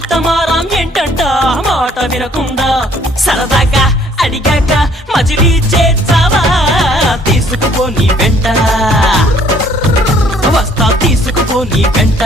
అంత మారం ఏంటంట మాట వినకుండా సరదాగా అడిగాక మజిలీ చేర్చావా తీసుకుపోని వెంట వస్తా తీసుకుపోని వెంట